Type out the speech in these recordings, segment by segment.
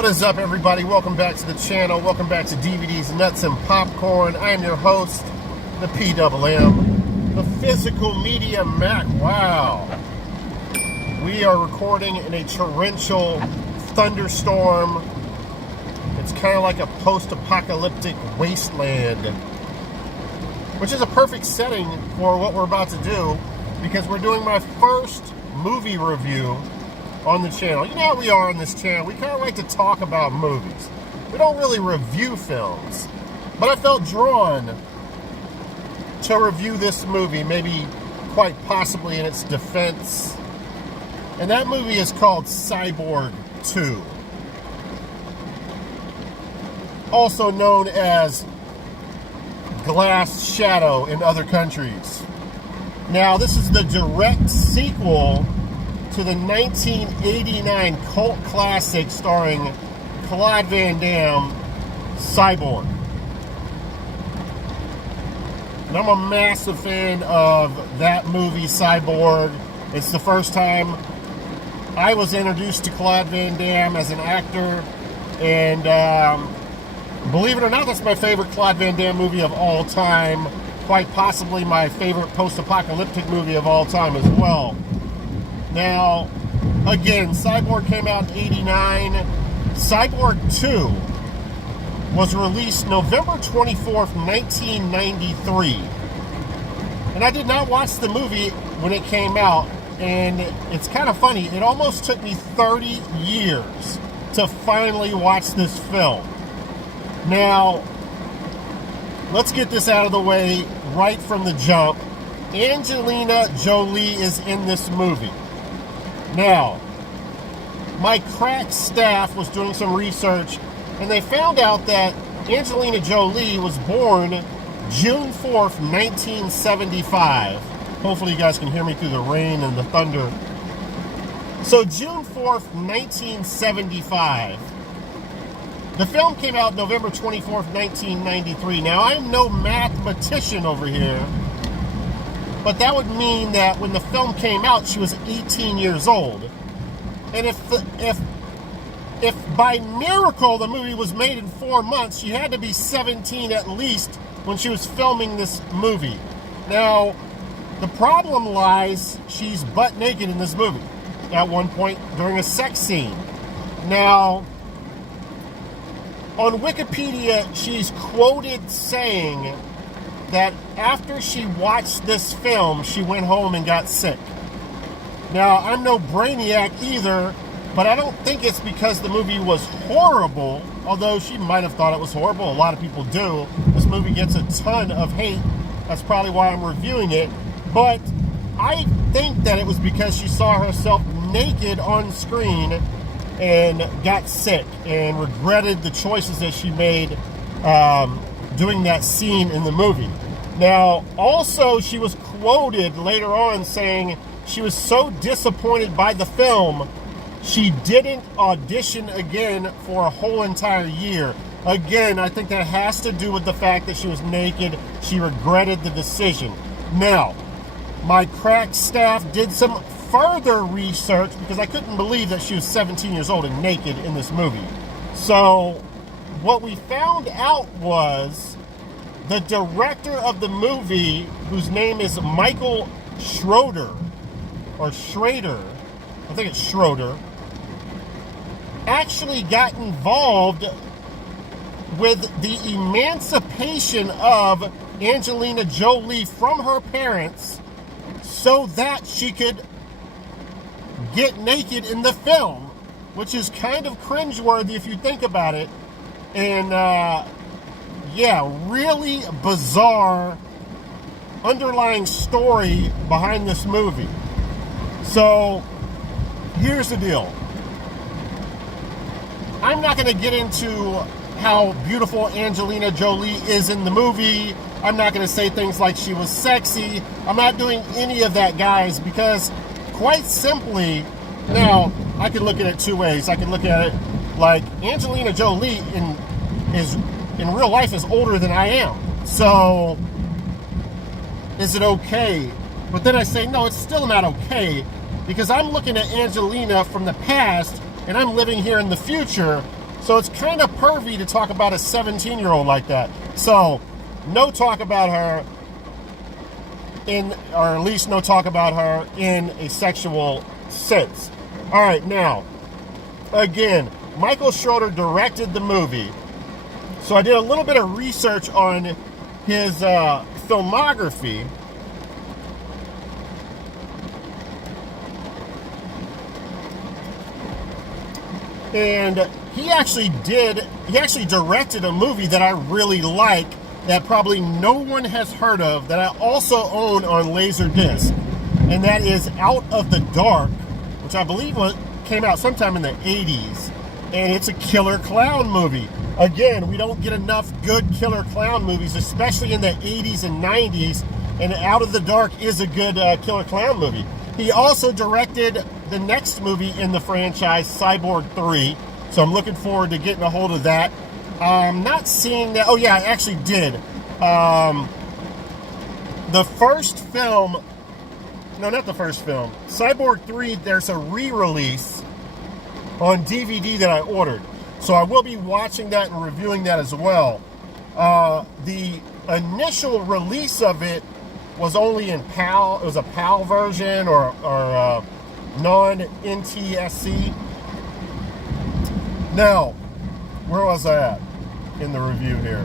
What is up, everybody? Welcome back to the channel. Welcome back to DVDs, Nuts, and Popcorn. I am your host, the PMM, the Physical Media Mack. Wow. We are recording in a torrential thunderstorm. It's kind of like a post-apocalyptic wasteland, which is a perfect setting for what we're about to do because we're doing my first movie review on the channel. You know how we are on this channel. We kind of like to talk about movies. We don't really review films. But I felt drawn to review this movie, maybe quite possibly in its defense. And that movie is called Cyborg 2. Also known as Glass Shadow in other countries. Now, this is the direct sequel to the 1989 cult classic starring Claude Van Damme, Cyborg. And I'm a massive fan of that movie, Cyborg. It's the first time I was introduced to Claude Van Damme as an actor, and believe it or not, that's my favorite Claude Van Damme movie of all time. Quite possibly my favorite post-apocalyptic movie of all time as well. Now, again, Cyborg came out in '89. Cyborg 2 was released November 24th, 1993. And I did not watch the movie when it came out. And it's kind of funny. It almost took me 30 years to finally watch this film. Now, let's get this out of the way right from the jump. Angelina Jolie is in this movie. Now, my crack staff was doing some research, and they found out that Angelina Jolie was born June 4th, 1975. Hopefully you guys can hear me through the rain and the thunder. So June 4th, 1975. The film came out November 24th, 1993. Now, I'm no mathematician over here, but that would mean that when the film came out, she was 18 years old. And if by miracle the movie was made in 4 months, she had to be 17 at least when she was filming this movie. Now, the problem lies, she's butt naked in this movie at one point during a sex scene. Now, on Wikipedia, she's quoted saying that after she watched this film, she went home and got sick. Now, I'm no brainiac either, but I don't think it's because the movie was horrible, although she might have thought it was horrible. A lot of people do. This movie gets a ton of hate. That's probably why I'm reviewing it. But I think that it was because she saw herself naked on screen and got sick and regretted the choices that she made doing that scene in the movie. Now, also, she was quoted later on saying she was so disappointed by the film, she didn't audition again for a whole entire year. Again, I think that has to do with the fact that she was naked. She regretted the decision. Now, my crack staff did some further research because I couldn't believe that she was 17 years old and naked in this movie. So, what we found out was the director of the movie, whose name is Michael Schroeder, or Schrader, I think it's Schroeder, actually got involved with the emancipation of Angelina Jolie from her parents so that she could get naked in the film, which is kind of cringeworthy if you think about it. And yeah, really bizarre underlying story behind this movie. So here's the deal. I'm not going to get into how beautiful Angelina Jolie is in the movie. I'm not going to say things like she was sexy. I'm not doing any of that, guys, because quite simply, now, I can look at it two ways. I can look at it like Angelina Jolie in real life is older than I am. So, is it okay? But then I say, no, it's still not okay, because I'm looking at Angelina from the past, and I'm living here in the future, So it's kind of pervy to talk about a 17-year-old like that. So no talk about her or at least no talk about her in a sexual sense. All right, now, again, Michael Schroeder directed the movie. So I did a little bit of research on his filmography. And he actually directed a movie that I really like, that probably no one has heard of, that I also own on Laserdisc. And that is Out of the Dark, which I believe came out sometime in the 80s. And it's a killer clown movie. Again, we don't get enough good killer clown movies, especially in the 80s and 90s. And Out of the Dark is a good killer clown movie. He also directed the next movie in the franchise, Cyborg 3. So I'm looking forward to getting a hold of that. Not seeing that. Oh, yeah, I actually did. The first film. No, not the first film. Cyborg 3, there's a re-release on DVD that I ordered. So I will be watching that and reviewing that as well. The initial release of it was only in PAL. It was a PAL version or non-NTSC. Now, where was I at in the review here?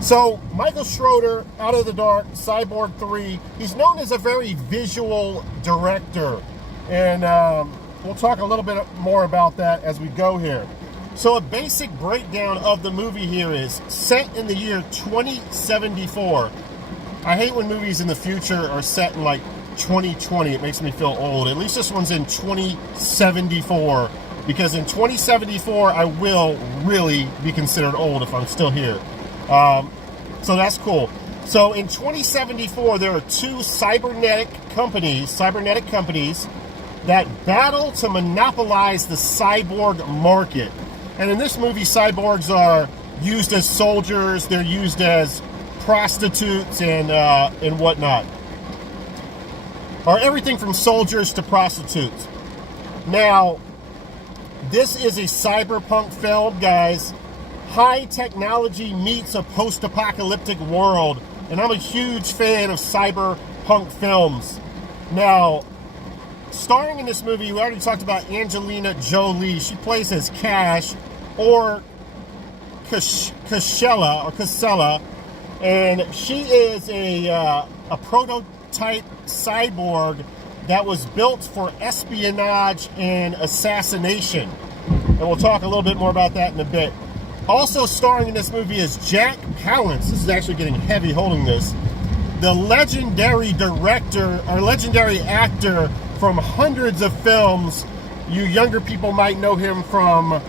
So, Michael Schroeder, Out of the Dark, Cyborg 3. He's known as a very visual director. And we'll talk a little bit more about that as we go here. So a basic breakdown of the movie here is set in the year 2074. I hate when movies in the future are set in like 2020. It makes me feel old. At least this one's in 2074, because in 2074 I will really be considered old if I'm still here. So that's cool. So in 2074 there are two cybernetic companies that battle to monopolize the cyborg market. And in this movie, cyborgs are used as soldiers, they're used as prostitutes and whatnot. Or everything from soldiers to prostitutes. Now, this is a cyberpunk film, guys. High technology meets a post-apocalyptic world. And I'm a huge fan of cyberpunk films. Now, starring in this movie, we already talked about Angelina Jolie. She plays as Cash, or Casella, and she is a prototype cyborg that was built for espionage and assassination. And we'll talk a little bit more about that in a bit. Also starring in this movie is Jack Palance. This is actually getting heavy holding this. The legendary director, or legendary actor from hundreds of films. You younger people might know him from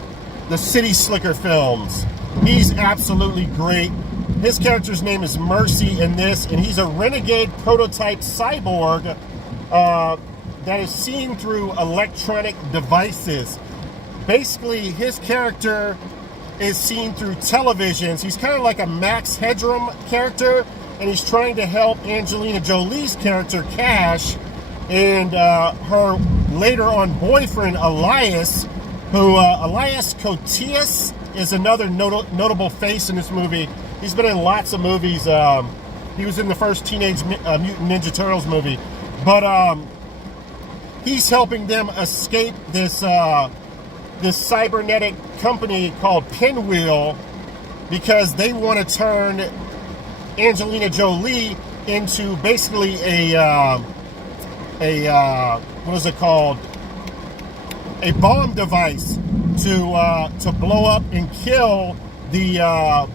the City Slicker films. He's absolutely great. His character's name is Mercy in this, and he's a renegade prototype cyborg that is seen through electronic devices. Basically, his character is seen through televisions. He's kind of like a Max Headroom character, and he's trying to help Angelina Jolie's character, Cash, and her later on boyfriend, Elias, who Elias Koteas is another notable face in this movie. He's been in lots of movies. He was in the first Teenage Mutant Ninja Turtles movie. But he's helping them escape this cybernetic company called Pinwheel, because they want to turn Angelina Jolie into basically a what is it called? A bomb device to blow up and kill the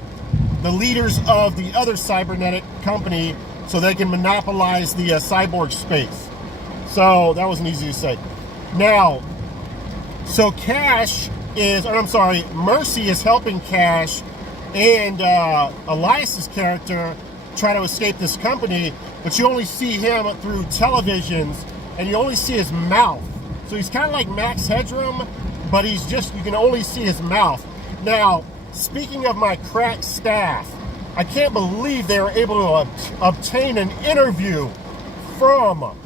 leaders of the other cybernetic company, so they can monopolize the cyborg space. So that wasn't easy to say. Now, so Mercy is helping Cash and Elias's character try to escape this company, but you only see him through televisions, and you only see his mouth. So he's kind of like Max Headroom, but you can only see his mouth. Now, speaking of my crack staff, I can't believe they were able to obtain an interview from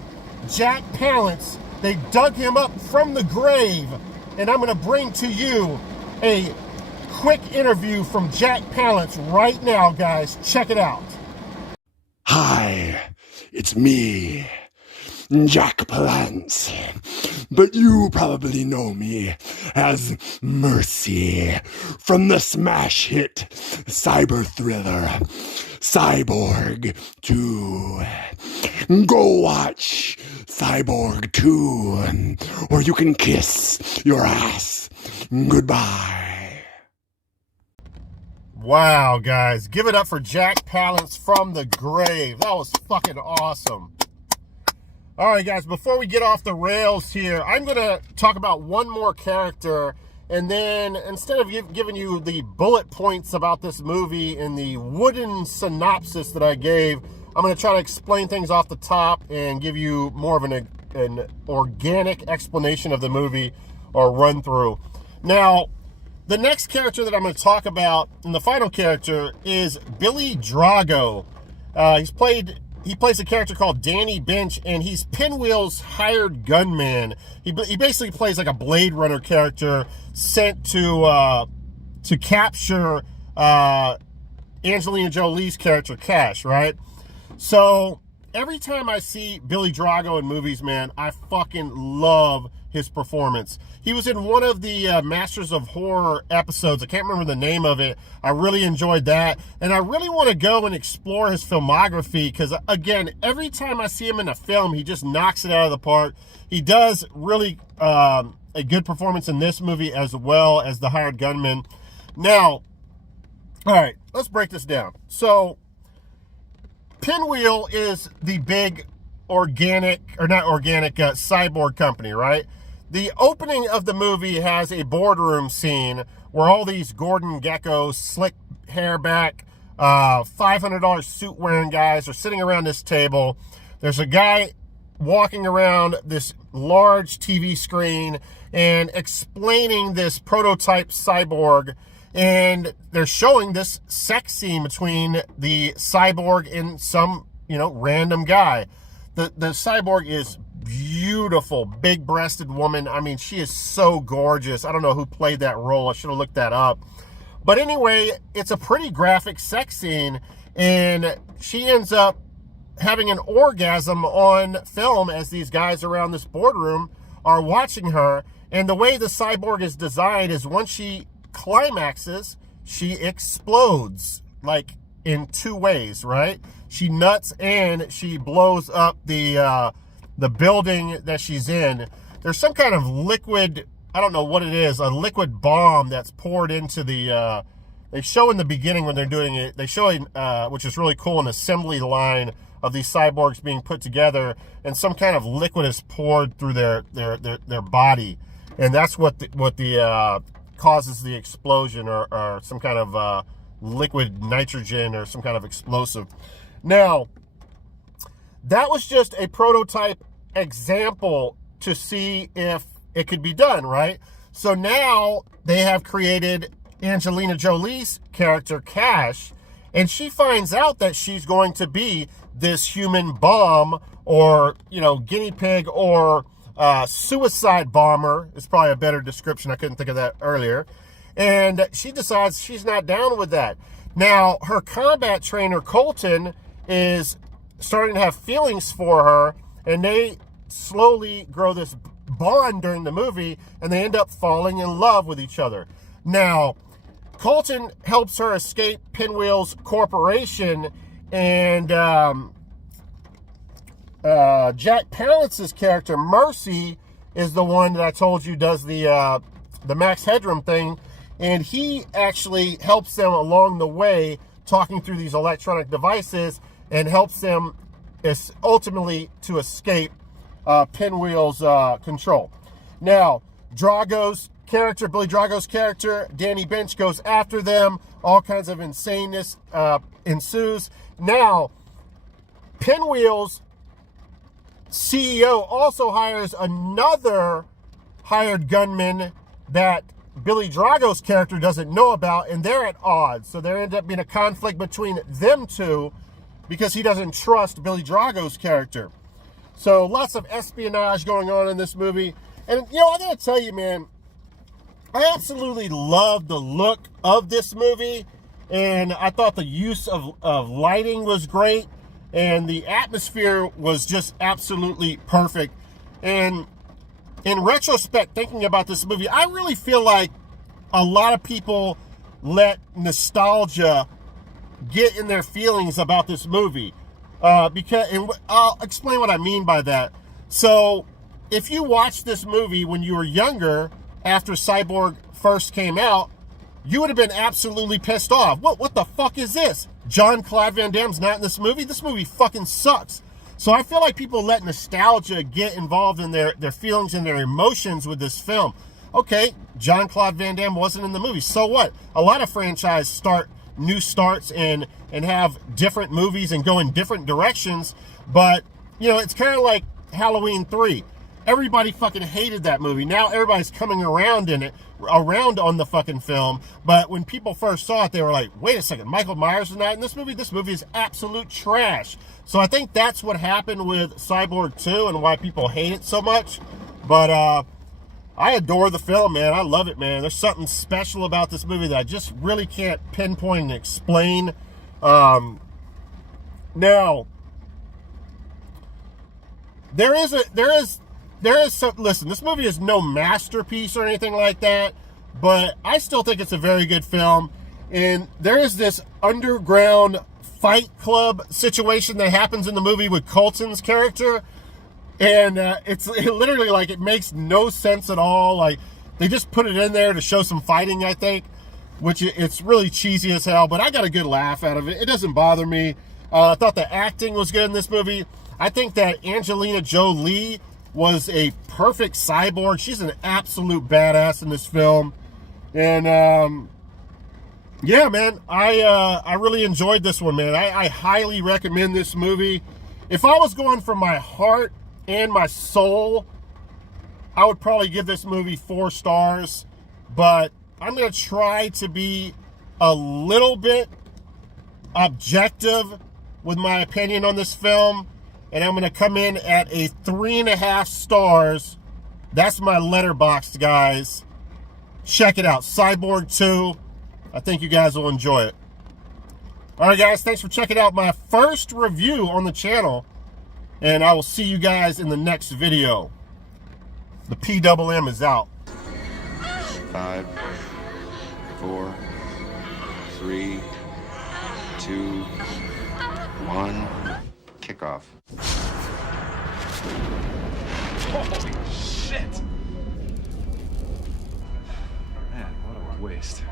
Jack Palance. They dug him up from the grave, and I'm going to bring to you a quick interview from Jack Palance right now, guys. Check it out. Hi, it's me, Jack Palance, but you probably know me as Mercy from the smash hit cyber thriller Cyborg 2. Go watch Cyborg 2, or you can kiss your ass. Goodbye. Wow, guys. Give it up for Jack Palance from the grave. That was fucking awesome. All right, guys, before we get off the rails here, I'm going to talk about one more character, and then instead of giving you the bullet points about this movie in the wooden synopsis that I gave, I'm going to try to explain things off the top and give you more of an organic explanation of the movie or run through. Now, the next character that I'm going to talk about, and the final character, is Billy Drago. He plays a character called Danny Bench, and he's Pinwheel's hired gunman. He basically plays like a Blade Runner character sent to capture Angelina Jolie's character Cash, right? So every time I see Billy Drago in movies, man, I fucking love his performance. He was in one of the Masters of Horror episodes. I can't remember the name of it. I really enjoyed that. And I really want to go and explore his filmography because, again, every time I see him in a film, he just knocks it out of the park. He does really a good performance in this movie as well as The Hired Gunman. Now, all right, let's break this down. So, Pinwheel is the big cyborg company, right? The opening of the movie has a boardroom scene where all these Gordon Gekko, slick hair back, $500 suit wearing guys are sitting around this table. There's a guy walking around this large TV screen and explaining this prototype cyborg, and they're showing this sex scene between the cyborg and some, random guy. The cyborg is beautiful, big-breasted woman. I mean, she is so gorgeous. I don't know who played that role. I should have looked that up. But anyway, it's a pretty graphic sex scene, and she ends up having an orgasm on film as these guys around this boardroom are watching her. And the way the cyborg is designed is once she climaxes, she explodes, like in two ways, right? She nuts and she blows up the building that she's in. There's some kind of liquid, I don't know what it is, a liquid bomb that's poured into the, they show in the beginning when they're doing it, they show, which is really cool, an assembly line of these cyborgs being put together, and some kind of liquid is poured through their body. And that's what causes the explosion, or some kind of liquid nitrogen or some kind of explosive. Now, that was just a prototype example to see if it could be done, right? So now they have created Angelina Jolie's character, Cash, and she finds out that she's going to be this human bomb, or, guinea pig, or suicide bomber is probably a better description. I couldn't think of that earlier. And she decides she's not down with that. Now, her combat trainer, Colton, is starting to have feelings for her, and they slowly grow this bond during the movie, and they end up falling in love with each other. Now, Colton helps her escape Pinwheel's corporation, and Jack Palance's character, Mercy, is the one that I told you does the Max Headroom thing, and he actually helps them along the way, talking through these electronic devices, and helps them ultimately to escape Pinwheel's control. Now, Drago's character, Billy Drago's character, Danny Bench, goes after them. All kinds of insaneness ensues. Now, Pinwheel's CEO also hires another hired gunman that Billy Drago's character doesn't know about, and they're at odds. So there ends up being a conflict between them two because he doesn't trust Billy Drago's character. So lots of espionage going on in this movie. And, I gotta tell you, man, I absolutely love the look of this movie, and I thought the use of lighting was great, and the atmosphere was just absolutely perfect. And in retrospect, thinking about this movie, I really feel like a lot of people let nostalgia get in their feelings about this movie. And I'll explain what I mean by that. So, if you watched this movie when you were younger, after Cyborg first came out, you would have been absolutely pissed off. What the fuck is this? Jean-Claude Van Damme's not in this movie? This movie fucking sucks. So I feel like people let nostalgia get involved in their feelings and their emotions with this film. Okay, Jean-Claude Van Damme wasn't in the movie. So what? A lot of franchises start new starts and have different movies and go in different directions. But, you know, it's kind of like Halloween 3. Everybody fucking hated that movie. Now everybody's coming around on the fucking film. But when people first saw it, they were like, wait a second, Michael Myers is not in this movie? This movie is absolute trash. So I think that's what happened with Cyborg 2 and why people hate it so much. But I adore the film, man. I love it, man. There's something special about this movie that I just really can't pinpoint and explain. Now, there is some, listen, this movie is no masterpiece or anything like that, but I still think it's a very good film. And there is this underground fight club situation that happens in the movie with Colton's character. And it's literally like, it makes no sense at all. Like, they just put it in there to show some fighting, I think, which it's really cheesy as hell, but I got a good laugh out of it. It doesn't bother me. I thought the acting was good in this movie. I think that Angelina Jolie was a perfect Cyborg. She's an absolute badass in this film. And yeah, man, I really enjoyed this one, man. I highly recommend this movie. If I was going from my heart and my soul, I would probably give this movie 4 stars. But I'm going to try to be a little bit objective with my opinion on this film. And I'm going to come in at a 3.5 stars. That's my letterboxd, guys. Check it out. Cyborg 2. I think you guys will enjoy it. All right, guys. Thanks for checking out my first review on the channel. And I will see you guys in the next video. The PWM is out. 5, 4, 3, 2, 1. Kickoff. Holy shit! Man, what a waste.